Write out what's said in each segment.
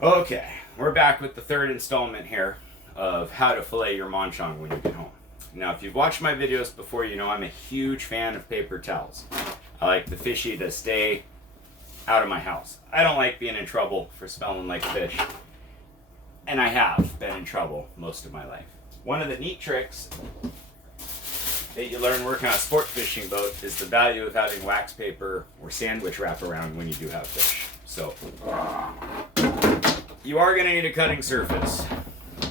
Okay, we're back with the third installment here of how to fillet your monchong when you get home. Now, if you've watched my videos before, you know I'm a huge fan of paper towels. I like the fishy to stay out of my house. I don't like being in trouble for smelling like fish, and I have been in trouble most of my life. One of the neat tricks that you learn working on a sport fishing boat is the value of having wax paper or sandwich wrap around when you do have fish. So, you are going to need a cutting surface,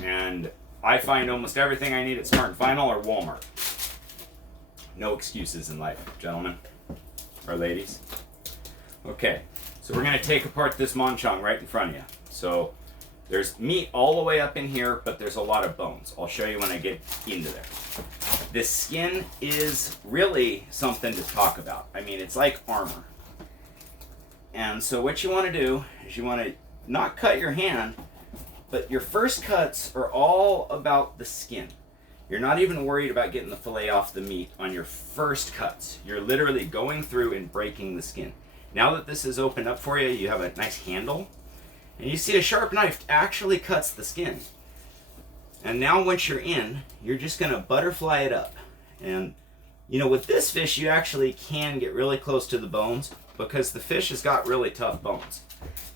and I find almost everything I need at Smart and Final or Walmart. No excuses in life, gentlemen or ladies. Okay, so we're going to take apart this monchong right in front of you. So there's meat all the way up in here, but there's a lot of bones. I'll show you when I get into there. This skin is really something to talk about. I mean, it's like armor. And so what you want to do is you want to not cut your hand, but your first cuts are all about the skin. You're not even worried about getting the fillet off the meat on your first cuts. You're literally going through and breaking the skin. Now that this is opened up for you, you have a nice handle, and you see a sharp knife actually cuts the skin. And now once you're in, you're just going to butterfly it up. And you know, with this fish, you actually can get really close to the bones because the fish has got really tough bones.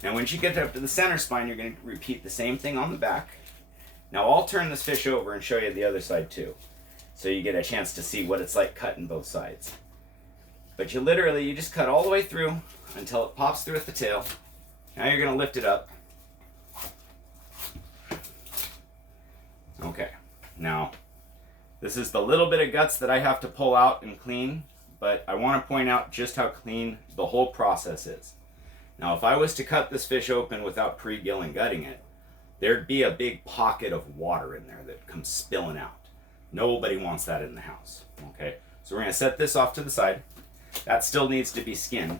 Now once you get up to the center spine, you're going to repeat the same thing on the back. Now I'll turn this fish over and show you the other side too, so you get a chance to see what it's like cutting both sides. But you just cut all the way through until it pops through at the tail. Now you're going to lift it up. Okay, now this is the little bit of guts that I have to pull out and clean, but I want to point out just how clean the whole process is. Now, if I was to cut this fish open without pre-gill and gutting it, there'd be a big pocket of water in there that comes spilling out. Nobody wants that in the house, okay? So we're gonna set this off to the side. That still needs to be skinned.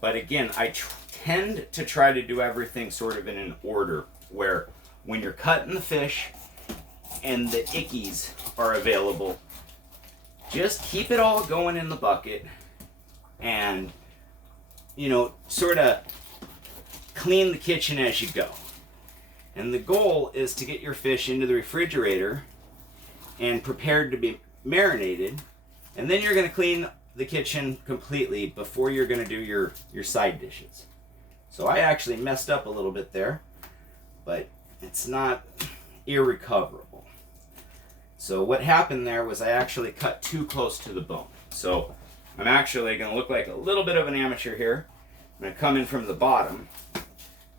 But again, I tend to try to do everything sort of in an order where when you're cutting the fish and the ickies are available, just keep it all going in the bucket and, you know, sort of clean the kitchen as you go. And the goal is to get your fish into the refrigerator and prepared to be marinated. And then you're going to clean the kitchen completely before you're going to do your side dishes. So I actually messed up a little bit there, but it's not irrecoverable. So what happened there was I actually cut too close to the bone. So I'm actually going to look like a little bit of an amateur here. I'm going to come in from the bottom.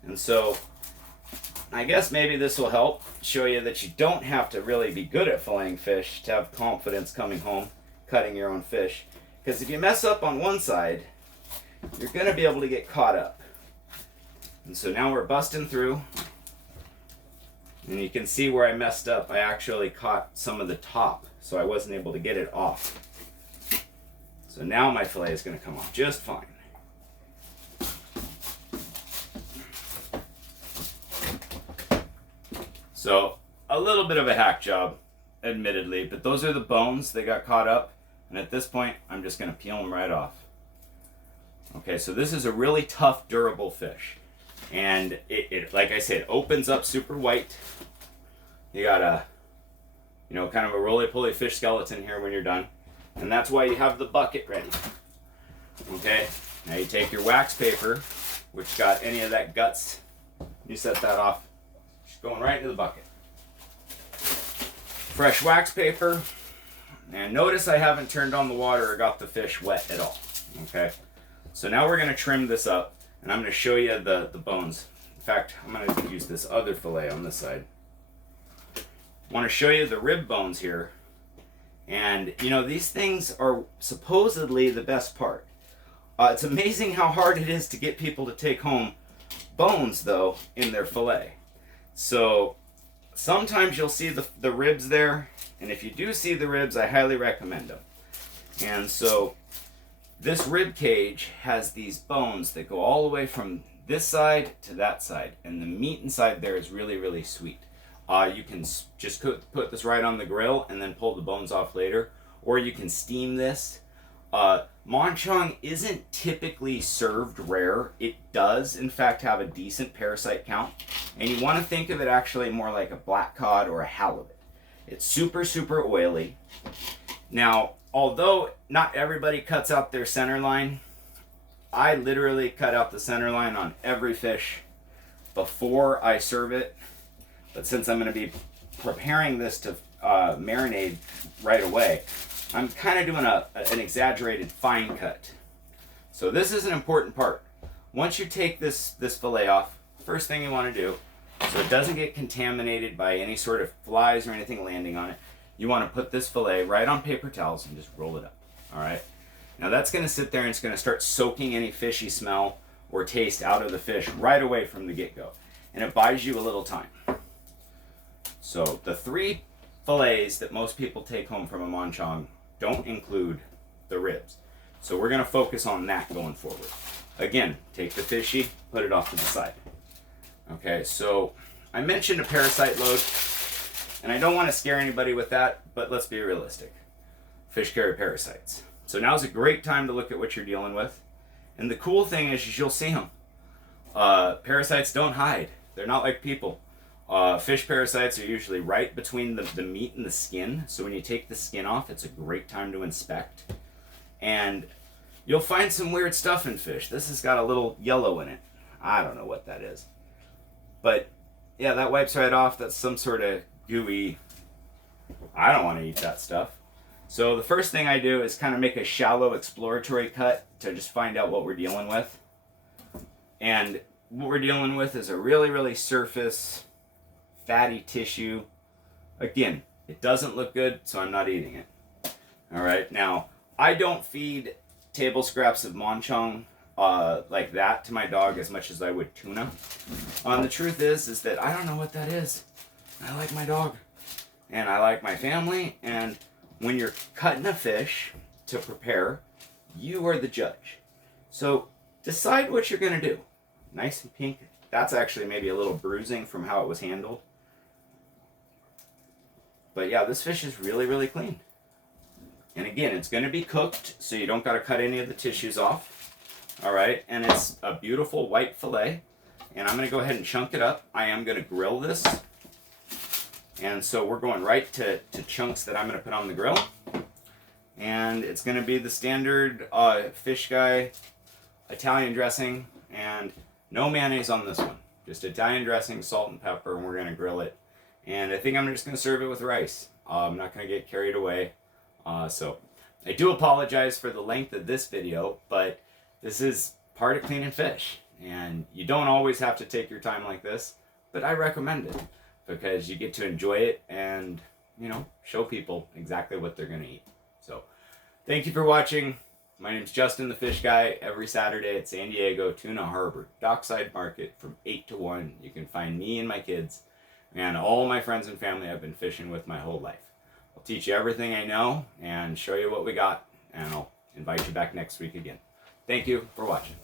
And so I guess maybe this will help show you that you don't have to really be good at filleting fish to have confidence coming home cutting your own fish. Because if you mess up on one side, you're going to be able to get caught up. And so now we're busting through. And you can see where I messed up. I actually caught some of the top, so I wasn't able to get it off. So now my fillet is going to come off just fine. So a little bit of a hack job, admittedly, but those are the bones that got caught up. And at this point, I'm just going to peel them right off. Okay, so this is a really tough, durable fish. And it like I said, opens up super white. You got a, you know, kind of a roly-poly fish skeleton here when you're done. And that's why you have the bucket ready. Okay, now you take your wax paper, which got any of that guts. You set that off. Just going right into the bucket. Fresh wax paper. And notice I haven't turned on the water or got the fish wet at all. Okay, so now we're going to trim this up. And I'm going to show you the bones. In fact, I'm going to use this other fillet on this side. I want to show you the rib bones here. And, you know, these things are supposedly the best part. It's amazing how hard it is to get people to take home bones, though, in their fillet. So sometimes you'll see the ribs there. And if you do see the ribs, I highly recommend them. And so this rib cage has these bones that go all the way from this side to that side, and the meat inside there is really, really sweet. You can just put this right on the grill and then pull the bones off later, or you can steam this. Monchong isn't typically served rare. It does, in fact, have a decent parasite count. And you want to think of it actually more like a black cod or a halibut. It's super, super oily. Now, although not everybody cuts out their center line, I literally cut out the center line on every fish before I serve it. But since I'm going to be preparing this to marinate right away, I'm kind of doing an exaggerated fine cut. So this is an important part. Once you take this fillet off, first thing you want to do, so it doesn't get contaminated by any sort of flies or anything landing on it, you want to put this fillet right on paper towels and just roll it up. All right. Now that's going to sit there and it's going to start soaking any fishy smell or taste out of the fish right away from the get-go. And it buys you a little time. So the 3 fillets that most people take home from a Monchong don't include the ribs. So we're going to focus on that going forward. Again, take the fishy, put it off to the side. Okay, so I mentioned a parasite load, and I don't want to scare anybody with that, but let's be realistic. Fish carry parasites. So now's a great time to look at what you're dealing with. And the cool thing is you'll see them. Parasites don't hide. They're not like people. Fish parasites are usually right between the meat and the skin. So when you take the skin off, it's a great time to inspect. And you'll find some weird stuff in fish. This has got a little yellow in it. I don't know what that is. But yeah, that wipes right off. That's some sort of gooey. I don't want to eat that stuff. So the first thing I do is kind of make a shallow exploratory cut to just find out what we're dealing with. And what we're dealing with is a really, really surface, fatty tissue. Again, it doesn't look good, so I'm not eating it. All right, now I don't feed table scraps of Monchong like that to my dog as much as I would tuna. The truth is that I don't know what that is. I like my dog, and I like my family, and when you're cutting a fish to prepare, you are the judge. So decide what you're going to do. Nice and pink. That's actually maybe a little bruising from how it was handled. But yeah, this fish is really, really clean. And again, it's going to be cooked, so you don't got to cut any of the tissues off. All right, and it's a beautiful white fillet. And I'm going to go ahead and chunk it up. I am going to grill this. And so we're going right to chunks that I'm going to put on the grill. And it's going to be the standard fish guy Italian dressing, and no mayonnaise on this one. Just Italian dressing, salt and pepper, and we're going to grill it. And I think I'm just going to serve it with rice. I'm not going to get carried away. So I do apologize for the length of this video, but this is part of cleaning fish. And you don't always have to take your time like this, but I recommend it because you get to enjoy it and, you know, show people exactly what they're going to eat. So thank you for watching. My name's Justin the Fish Guy. Every Saturday at San Diego Tuna Harbor Dockside Market from 8 to 1. You can find me and my kids and all my friends and family I've been fishing with my whole life. I'll teach you everything I know and show you what we got, and I'll invite you back next week again. Thank you for watching.